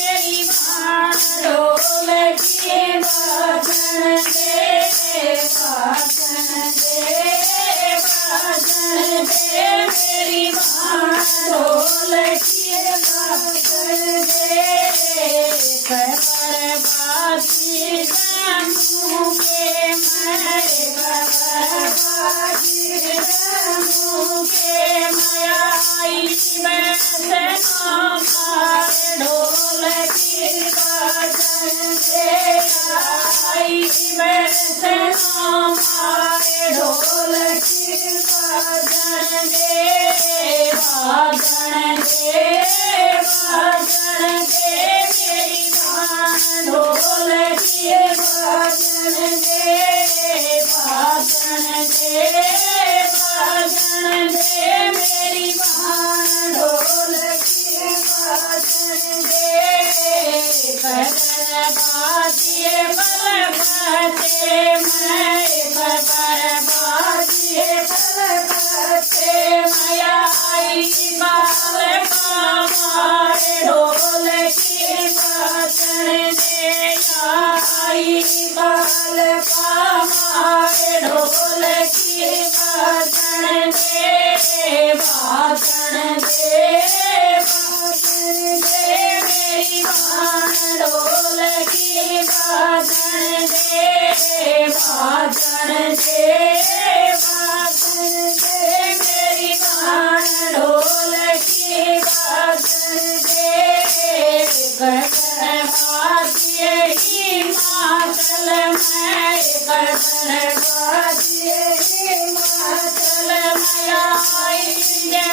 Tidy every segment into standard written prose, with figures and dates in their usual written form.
मेरी भाण ढोलकी बाजन दे, बाजन दे, बाजन दे, मेरी भाण ढोलकी बाजन दे। खबर बाजी जानू के मैं, खबर बाजी जानू के मैं, आई वैसे हमारे ढोलकी बाजन दे, आई वैसे हमारे ढोलकी बाजन दे, बाजन दे, बाजन दे, मेरी भाण ढोलकी बाजन दे, बाजन दे, बाजन दे, मेरी भाण ढोलकी बाजन दे। खबर बाजिए बल बाजे मैं, खबर बाजिए बल बाजे मैं, आई बाल हमारे ढोलकी बाजन दे, आई बाल हमारे ढोलकी बाजन दे, बाजन दे, बाजन दे, मेरी भाण ढोलकी बाजन दे, बाजन दे, बाजन दे, मेरी भाण ढोलकी बाजन दे। खबर बाजिए हिमाचल में, खबर बाजिए हिमाचल में, आई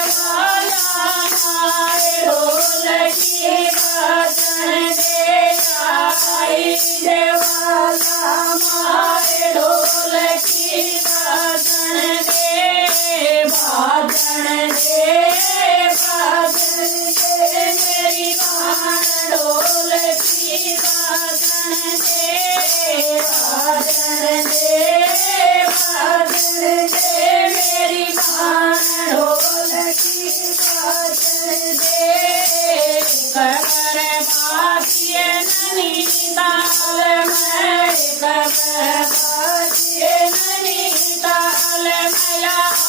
वाला हमारे ढोलकी बाजन दे, आई वाला हमारे ढोलकी बाजन दे, बाजन दे, बाजन दे, मेरी भाण ढोलकी बाजन दे, बाजन दे, बाजन दे, मेरी भाण ढोलकी बाजन दे। खबर बाजिए नैनीताल में, खबर बाजिए नैनीताल में,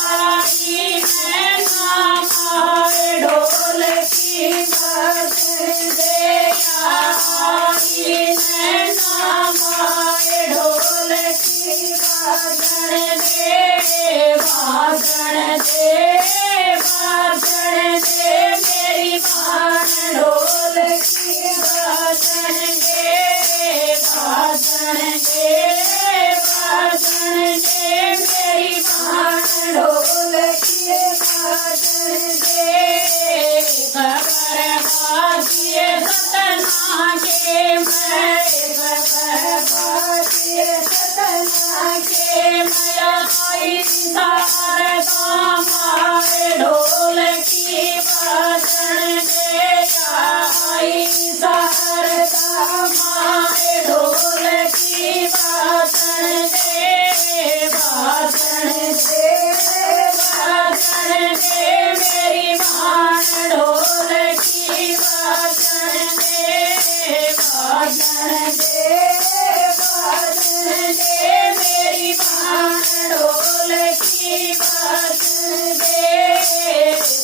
आई मैं हमारे ढोलकी बाजन दे, आई मैं हमारे ढोलकी बाजन दे, बाजन दे, बाजन दे, मेरी भाण ढोलकी बाजन दे, बाजन दे, बाजन दे, मेरी भाण ढोलकी बाजन दे। खबर बाजिए सतना के मैं, खबर बाजिए सतना के मैं, आई शारदा हमारे ढोलकी बाजन दे, आई शारदा हमारे ढोलकी बाजन दे, बाजन दे, बाजन दे, मेरी भाण ढोलकी बाजन दे, बाजन दे, बाजन दे, मेरी भाण ढोलकी बाजन दे।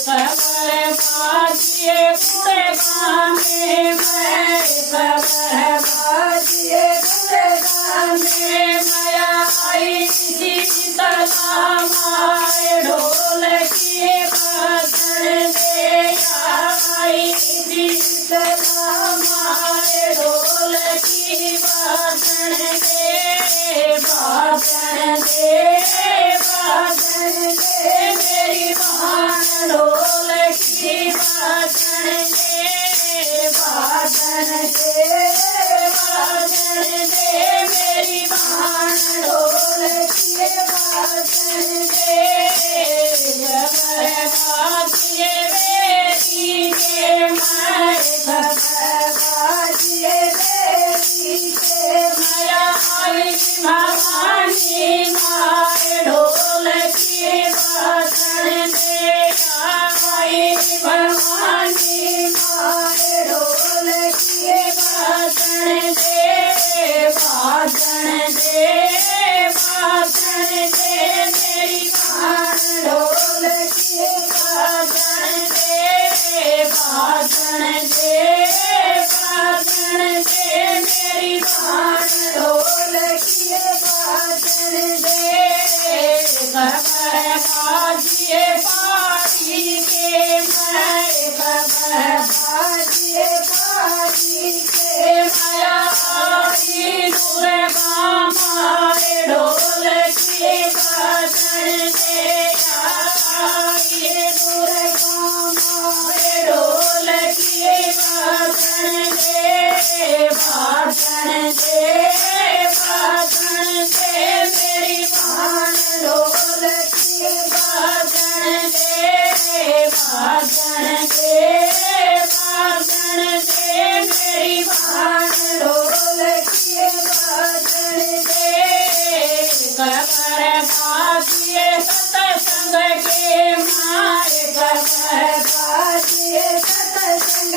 खबर बाजिए गुड़गांव में मैं, खबर बाजिए गुड़गांव में मैं, आई शीतला हमारे ढोलकी बाजन दे, आई शीतला हमारे ढोलकी बाजन दे, बाजन दे, बाजन दे, मेरी भाण ढोलकी बाजन दे, बाजन दे, बाजन दे, मेरी भाण ढोलकी बाजन दे। खबर बाजिए बेटी के मैं, खबर बाजिए बेटी के मैं, आई भवानी माए ढोलकी बाजन दे, बाजन दे मेरी भान ढोलकी बाजन दे खबर बाजिए पारी के मैं खबर बाजिए पारी के माया आई दुर्गा मारे ढोलकी बाजन दे आई दुर्गा मारे ढोलकी बाजन दे मेरी भान ढोलकी बाजन दे मेरी भान ढोलकी बाजन दे खबर बाजिए सतसंग के मारे खबर बाजिए सतसंग